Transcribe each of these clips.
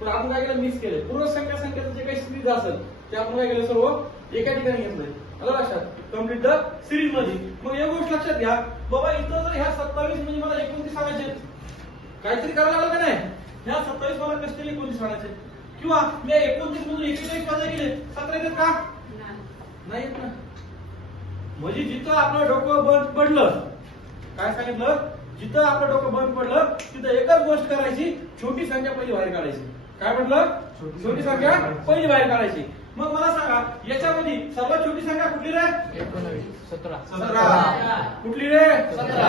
पण आपण काय केलं, मिक्स केले. पूर्वसंख्या संख्येचं जे काही सिरीज असेल ते आपण काय केलं, सर्व एका ठिकाणी घेतलंय. आलं लक्षात? कम्प्लीट द सिरीज मध्ये. मग एक गोष्ट लक्षात घ्या, बाबा इथं जर ह्या 27 म्हणजे मला 29 आणायचे, काहीतरी करायला लागलं का नाही? ह्या 27 मला कसं तरी 29 आणायचे, किंवा मी 29 मधून 41 वजा केले, 17 येतात का? नाही येत ना. म्हणजे जिथं आपलं डोकं बंद पडलं, काय सांगितलं, जिथं आपलं डोकं बंद पडलं तिथं एकच गोष्ट करायची, छोटी संख्या पहिली बाहेर काढायची. काय म्हटलं? छोटी संख्या पहिली बाहेर काढायची. मग मला सांगा, याच्यामध्ये सर्वात छोटी संख्या कुठली रे? 17. कुठली रे? 17.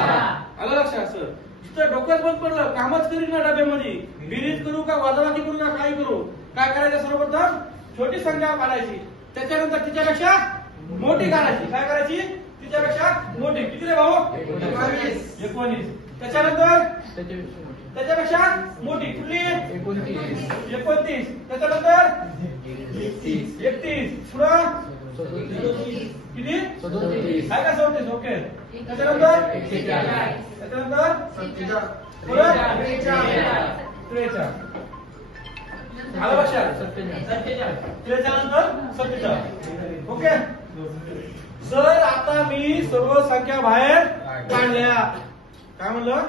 आलं लक्षात? सर जिथं डोकंच बंद पडलं, कामच करीन ना डब्यामध्ये, बेरीज करू का वजाबाकी करू का काय करू, काय करायचं, सर्वप्रथम छोटी संख्या काढायची, त्याच्यानंतर तिच्यापेक्षा मोठी काढायची. काय करायची? तिच्यापेक्षा मोठी. किती रे भाऊ? 19. त्याच्यानंतर त्याच्यापेक्षा मोठी कुठली? 29. त्याच्यानंतर 31. पुढं किती? 37. आहे का 37? ओके. त्याच्यानंतर त्याच्यानंतर पुढं 43. आलं लक्षात? 43 47. ओके. सर आता मी सर्व संख्या बाहेर काढल्या. काय म्हणलं?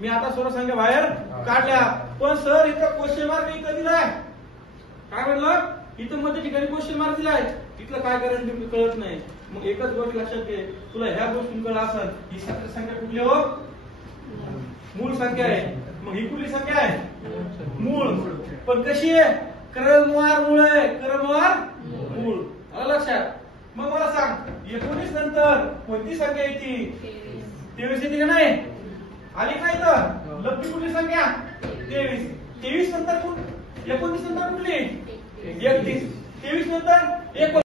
मी आता सर्व संख्या बाहेर काढल्या. पण सर इथं क्वेश्चन मार्क इथं दिलाय. काय म्हणलं? इथं मध्ये ठिकाणी क्वेश्चन मार्क दिलाय. इथलं काय करायचं नेमकं कळत नाही. मग एकच गोष्ट लक्षात घे, तुला ह्या गोष्टी कळलं असेल, ही संख्या कुठली हो? मूळ संख्या आहे. मग ही कुठली संख्या आहे? मूळ. पण कशी आहे? क्रमवार मूळ आहे. क्रमवार मूळ. आलं लक्षात? मग मला सांग, 19 नंतर कोणती संख्या येते? 23 येते का नाही? आली का इथं? लब्धी कुठली संख्या? 23. 23 नंतर 19 नंतर कुठली? 31. 23 नंतर 19.